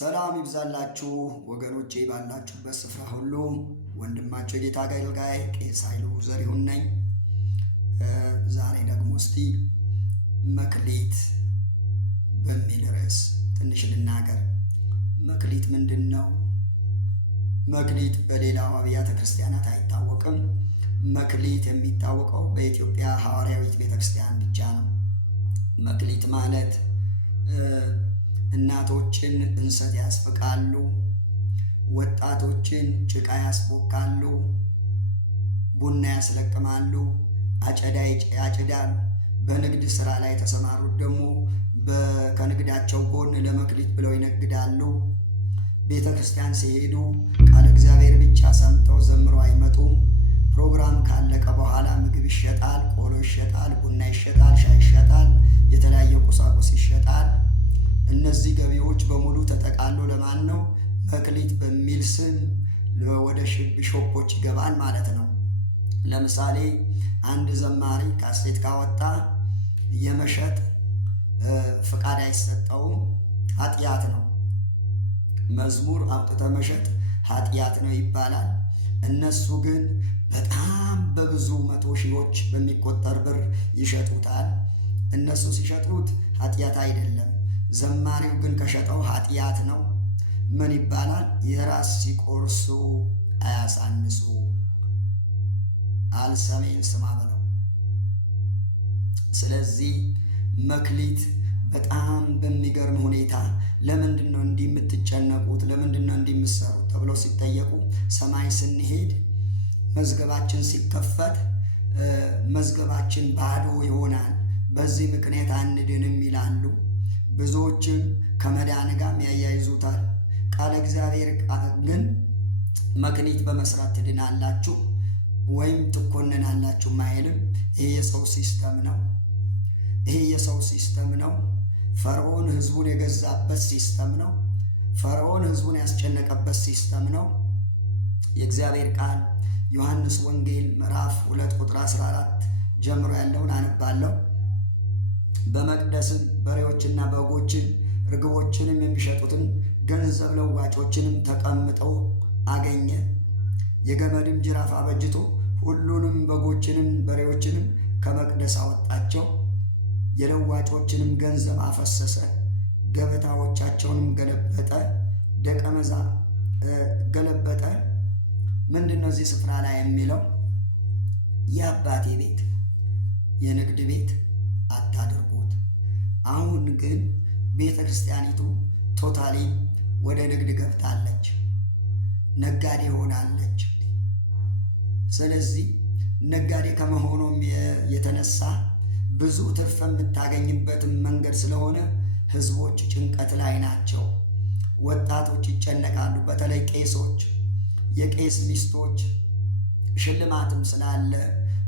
ሰላም ይብዛላችሁ ወገኖቼ ባላችሁበት ስፍራ ሁሉ ወንድማችሁ የጌታ አገልጋይ ቄስ ኃይሉ ዘሪሁን ነኝ። ዛሬ ደግሞ እስቲ መክሊት በሚል ርዕስ ትንሽ ልናገር። መክሊት ምንድን ነው? መክሊት በሌላው አብያተ ክርስቲያናት አይታወቅም። መክሊት የሚታወቀው በኢትዮጵያ ሐዋርያዊት ቤተክርስቲያን ብቻ ነው። መክሊት ማለት እናቶችን እንሰት ያስፍቃሉ፣ ወጣቶችን ጭቃ ያስቦካሉ፣ ቡና ያስለቅማሉ፣ አጨዳ ያጭዳሉ። በንግድ ስራ ላይ የተሰማሩት ደግሞ ከንግዳቸው ጎን ለመክሊት ብለው ይነግዳሉ። ቤተ ክርስቲያን ሲሄዱ ቃለ እግዚአብሔር ብቻ ሰምተው ዘምረው አይመጡም። ፕሮግራም ካለቀ በኋላ ምግብ ይሸጣል፣ ቆሎ ይሸጣል፣ ቡና ይሸጣል፣ ሻይ ይሸጣል፣ የተለያየ ቁሳቁስ ይሸጣል። እነዚህ ገቢዎች በሙሉ ተጠቃሎ ለማን ነው? መክሊት በሚል ስም ወደ ቢሾፖች ይገባል ማለት ነው። ለምሳሌ አንድ ዘማሪ ካሴት ካወጣ የመሸጥ ፍቃድ አይሰጠውም፣ ኃጢአት ነው። መዝሙር አውጥተ መሸጥ ኃጢአት ነው ይባላል። እነሱ ግን በጣም በብዙ መቶ ሺዎች በሚቆጠር ብር ይሸጡታል። እነሱ ሲሸጡት ኃጢአት አይደለም። ዘማሪው ግን ከሸጠው ኃጢአት ነው። ምን ይባላል? የራስ ሲቆርሱ አያሳንሱ፣ አልሰሜን ስማ ብለው። ስለዚህ መክሊት በጣም በሚገርም ሁኔታ ለምንድን ነው እንዲህ የምትጨነቁት? ለምንድን ነው እንዲህ የምትሰሩት? ተብለው ሲጠየቁ ሰማይ ስንሄድ መዝገባችን ሲከፈት መዝገባችን ባዶ ይሆናል፣ በዚህ ምክንያት አንድንም ይላሉ። ብዙዎችም ከመዳን ጋር ያያይዙታል። ቃለ እግዚአብሔር ግን መክሊት በመስራት ትድናላችሁ ወይም ትኮነናላችሁ ማይልም። ይሄ የሰው ሲስተም ነው። ይሄ የሰው ሲስተም ነው። ፈርዖን ሕዝቡን የገዛበት ሲስተም ነው። ፈርዖን ሕዝቡን ያስጨነቀበት ሲስተም ነው። የእግዚአብሔር ቃል ዮሐንስ ወንጌል ምዕራፍ 2 ቁጥር 14 ጀምሮ ያለውን አነባለሁ። በመቅደስም በሬዎችና በጎችን ርግቦችንም የሚሸጡትን ገንዘብ ለዋጮችንም ተቀምጠው አገኘ። የገመድም ጅራፍ አበጅቶ ሁሉንም በጎችንም በሬዎችንም ከመቅደስ አወጣቸው። የለዋጮችንም ገንዘብ አፈሰሰ፣ ገበታዎቻቸውንም ገለበጠ። ገለበጠ። ምንድን ነው እዚህ ስፍራ ላይ የሚለው? የአባቴ ቤት የንግድ ቤት አታድርጉት። አሁን ግን ቤተ ክርስቲያኒቱ ቶታሊ ወደ ንግድ ገብታለች፣ ነጋዴ ሆናለች። ስለዚህ ነጋዴ ከመሆኑም የተነሳ ብዙ ትርፍ የምታገኝበትን መንገድ ስለሆነ ሕዝቦች ጭንቀት ላይ ናቸው። ወጣቶች ይጨነቃሉ። በተለይ ቄሶች፣ የቄስ ሚስቶች ሽልማትም ስላለ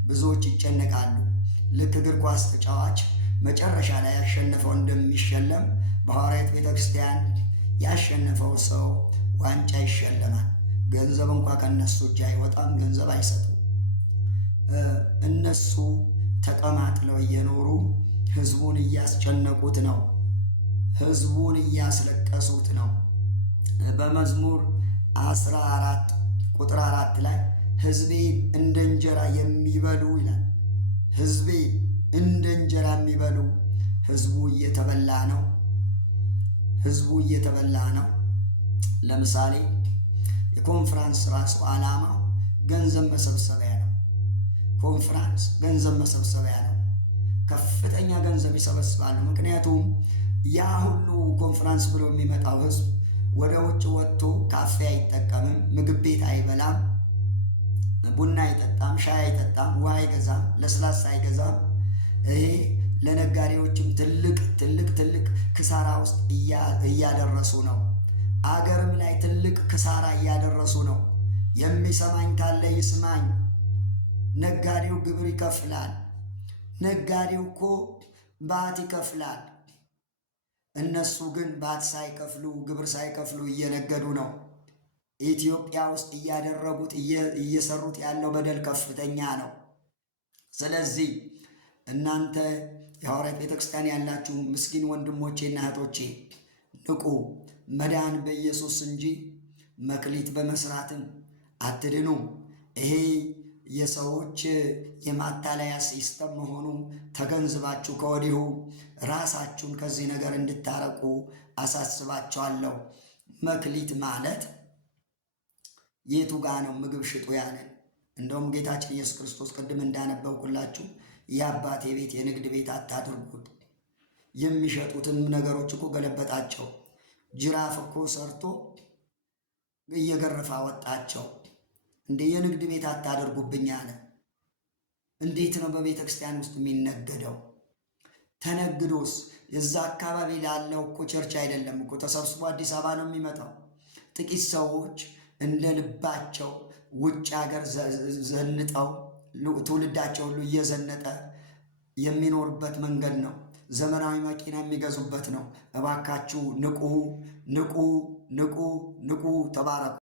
ብዙዎች ይጨነቃሉ። ልክ እግር ኳስ ተጫዋች መጨረሻ ላይ ያሸነፈው እንደሚሸለም በሐዋርያት ቤተ ክርስቲያን ያሸነፈው ሰው ዋንጫ ይሸለማል። ገንዘብ እንኳ ከነሱ እጅ አይወጣም፣ ገንዘብ አይሰጡም። እነሱ ተቀማጥለው እየኖሩ ሕዝቡን እያስጨነቁት ነው፣ ሕዝቡን እያስለቀሱት ነው። በመዝሙር 14 ቁጥር 4 ላይ ሕዝቤን እንደ እንጀራ የሚበሉ ይላል። ሕዝቤ እንደ እንጀራ የሚበሉ። ሕዝቡ እየተበላ ነው። ሕዝቡ እየተበላ ነው። ለምሳሌ የኮንፍራንስ ራሱ ዓላማው ገንዘብ መሰብሰቢያ ነው። ኮንፍራንስ ገንዘብ መሰብሰቢያ ነው። ከፍተኛ ገንዘብ ይሰበስባሉ። ምክንያቱም ያ ሁሉ ኮንፍራንስ ብሎ የሚመጣው ሕዝብ ወደ ውጭ ወጥቶ ካፌ አይጠቀምም፣ ምግብ ቤት አይበላም፣ ቡና አይጠጣም፣ ሻይ አይጠጣም፣ ውሃ አይገዛም፣ ለስላሳ አይገዛም። ይሄ ለነጋዴዎችም ትልቅ ክሳራ ውስጥ እያደረሱ ነው። አገርም ላይ ትልቅ ክሳራ እያደረሱ ነው። የሚሰማኝ ካለ ይስማኝ። ነጋዴው ግብር ይከፍላል። ነጋዴው እኮ ባት ይከፍላል። እነሱ ግን ባት ሳይከፍሉ ግብር ሳይከፍሉ እየነገዱ ነው። ኢትዮጵያ ውስጥ እያደረጉት እየሰሩት ያለው በደል ከፍተኛ ነው። ስለዚህ እናንተ የሐዋርያት ቤተክርስቲያን ያላችሁ ምስኪን ወንድሞቼና እህቶቼ ንቁ። መዳን በኢየሱስ እንጂ መክሊት በመስራትም አትድኑም። ይሄ የሰዎች የማታለያ ሲስተም መሆኑ ተገንዝባችሁ ከወዲሁ ራሳችሁን ከዚህ ነገር እንድታረቁ አሳስባችኋለሁ። መክሊት ማለት የቱ ጋ ነው ምግብ ሽጡ ያለን? እንደውም ጌታችን ኢየሱስ ክርስቶስ ቅድም እንዳነበብኩላችሁ የአባቴ ቤት የንግድ ቤት አታድርጉት። የሚሸጡትን ነገሮች እኮ ገለበጣቸው። ጅራፍ እኮ ሰርቶ እየገረፈ አወጣቸው። እንደ የንግድ ቤት አታደርጉብኝ አለ። እንዴት ነው በቤተ ክርስቲያን ውስጥ የሚነገደው? ተነግዶስ እዛ አካባቢ ላለው እኮ ቸርች አይደለም እኮ ተሰብስቦ አዲስ አበባ ነው የሚመጣው። ጥቂት ሰዎች እንደ ልባቸው ውጭ ሀገር ዘንጠው ትውልዳቸው ሁሉ እየዘነጠ የሚኖርበት መንገድ ነው። ዘመናዊ መኪና የሚገዙበት ነው። እባካችሁ ንቁ፣ ንቁ፣ ንቁ፣ ንቁ። ተባረኩ።